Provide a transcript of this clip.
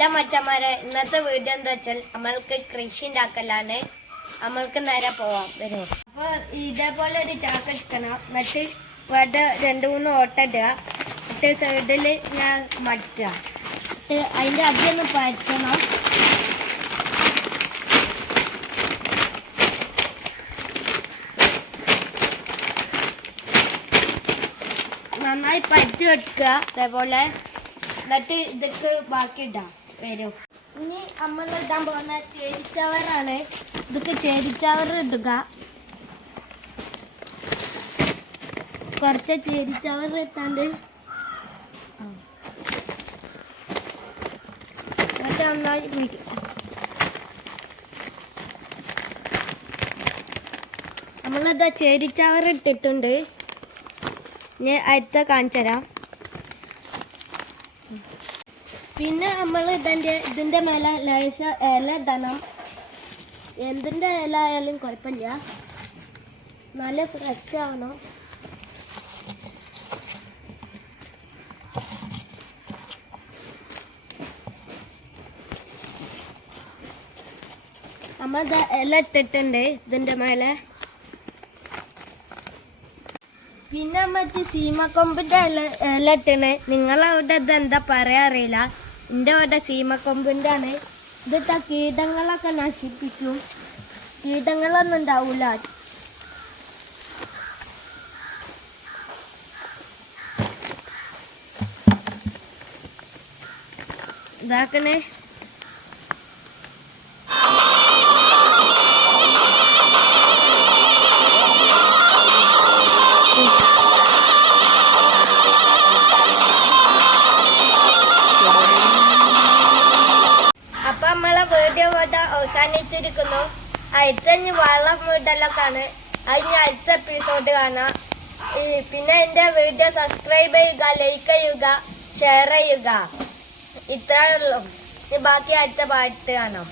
Hello മച്ചന്മാരെ, ഇന്നത്തെ video എന്താ വെച്ചാൽ നമ്മൾക്ക് കൃഷി ഉണ്ടാക്കലാണ്. നമ്മൾക്ക് നേരെ പോവാം, വരുമോ? അപ്പോൾ ഇതേപോലെ ഒരു ചാക്ക് എടുക്കണം. എന്നിട്ട് ഇവിടെ 2-3 ഓട്ട ഇടുക. എന്നിട്ട് സൈഡിൽ ഞാൻ മടുക്കുക. എന്നിട്ട് അതിൻ്റെ അടിയൊന്ന് പരത്തണം. നന്നായി പരത്തി വെക്കുക അതേപോലെ. എന്നിട്ട് ഇതൊക്കെ ബാക്കി ഇടാം, വരും. ഇനി നമ്മൾ ഇടാൻ പോകുന്ന ചേരിച്ചവറാണ്. ഇതൊക്കെ ചേരിച്ചവർ ഇടുക. കുറച്ച് ചേരിച്ചവർ ഇട്ടാണ്ട് എന്നിട്ട് നന്നായി പിടിക്കും. നമ്മളിതാ ചേരിച്ചവർ ഇട്ടിട്ടുണ്ട്. ഞാൻ അടുത്ത കാണിച്ചു തരാം. പിന്നെ നമ്മൾ ഇതിൻ്റെ മേലെ ലേശം ഇല ഇടണം. എന്തിൻ്റെ ഇല ആയാലും കുഴപ്പമില്ല, നല്ല ഫ്രഷ് ആവണം. നമ്മൾ ഇല ഇട്ടിട്ടുണ്ട് ഇതിൻ്റെ മേലെ. പിന്നെ മറ്റേ സീമക്കൊമ്പിൻ്റെ ഇല ഇട്ടണ്. നിങ്ങളവിടെ ഇത് എന്താ പറയാ അറിയില്ല. എൻ്റെ അവിടെ സീമക്കൊമ്പിൻ്റെ ആണ്. ഇതിട്ട കീടങ്ങളൊക്കെ നശിപ്പിക്കും. കീടങ്ങളൊന്നും ഉണ്ടാവില്ല. ഇതാക്കണേ. അപ്പൊ നമ്മളെ വീഡിയോ ഇവിടെ അവസാനിച്ചിരിക്കുന്നു. അടുത്ത വളം വീടലൊക്കെയാണ്. അതിന് അടുത്ത എപ്പിസോഡ് കാണാം. പിന്നെ എൻ്റെ വീഡിയോ സബ്സ്ക്രൈബ് ചെയ്യുക, ലൈക്ക് ചെയ്യുക, ഷെയർ ചെയ്യുക. ഇത്രയേ ഉള്ളൂ. ബാക്കി അടുത്ത പാട്ട് കാണാം.